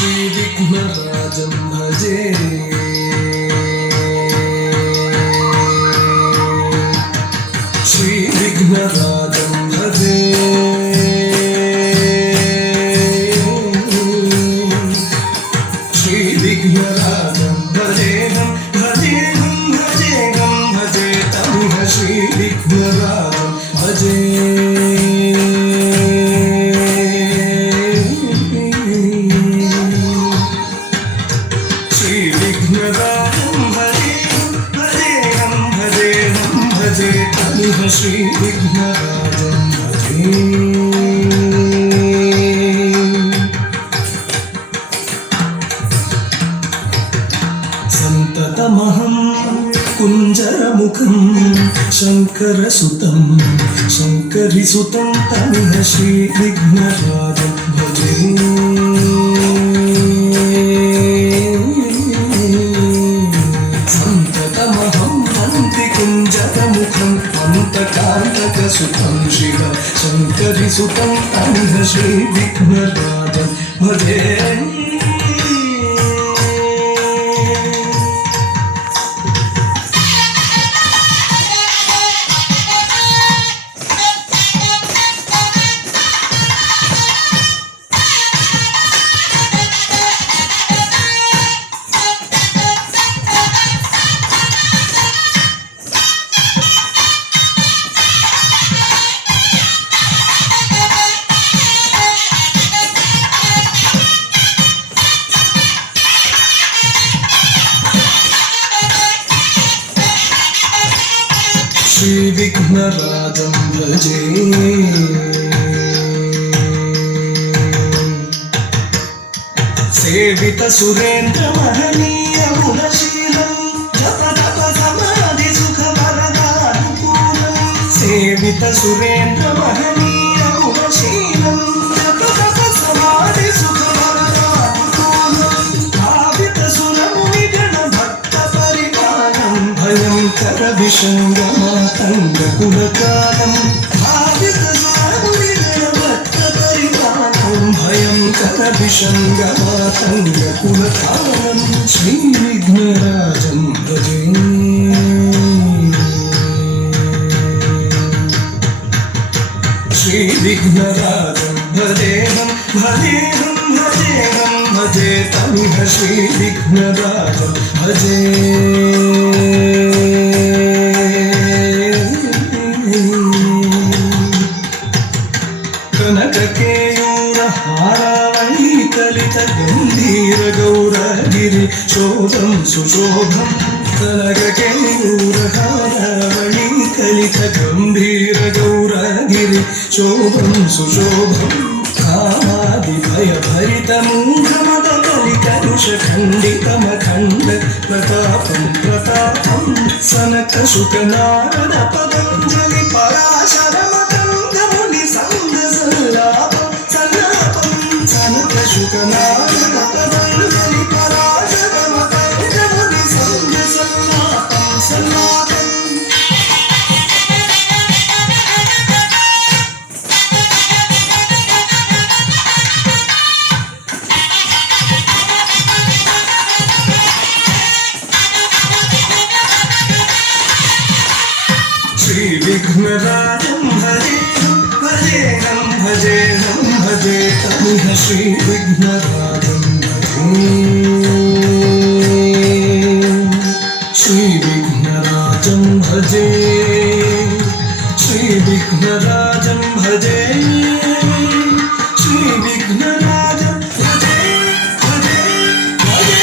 श्रीविघ्नराजं भजे श्रीविघ्नराजं भजे श्रीविघ्नराजं भजेहं भजेहं भजेहं भजेतमिह श्रीविघ्नराजं भजे श्रीविघ्नराजं भजे सन्ततमहं कुञ्जरमुखं शङ्करसुतं शङ्करिसुतं तमिह श्रीविघ्नराजं भजे अन्तकान्तकसुतं शिव शङ्करिसुतं तमिह श्रीविघ्नराजं भजे श्रीविघ्नराजं भजे सेवित सुरेन्द्र महनीय गुणशीलं जप तप समाधि सुख वरदानुकूलं सेवित सुरेन्द्र महनीय गुणशीलं जप तप समाधि सुख वरदानुकूलं भावित सुरमुनि गण भक्त परिपालं भयंकर विषङ्गमातङ्गकुलकालं भावित सुरमुनि गण भक्त परिपालं भयंकर विषङ्गमातङ्गकुलकालं श्रीविघ्नराजं भजे श्रीविघ्नराजं भजेहं भजेहं भजेहं भजेतमिह श्रीविघ्नराजं भजे कनककेयूरहारावळी कलितगम्भीरगौरगिरि शोभं सुशोभं कनककेयूरहारावळी कलितगम्भीरगौरगिरि शोभं सुशोभं कामादिभयभरितमूढमदकलिकलुषखण्डितमखण्ड प्रतापं प्रतापं सनकशुकनारद पतञ्जलि पराशरमतङ्गमुनि सल्लापं सल्लापं सनकशुकनारद पतञ्जलि पराशरमतङ्गमुनि सल्लापं सल्लापं श्रीविघ्नराजं भजेहं भजेहं भजेहं भजेतमिह श्रीविघ्नराजं भजे श्रीविघ्नराजं भजे श्रीविघ्नराजं भजे श्रीविघ्नराजं भजे भजे भजे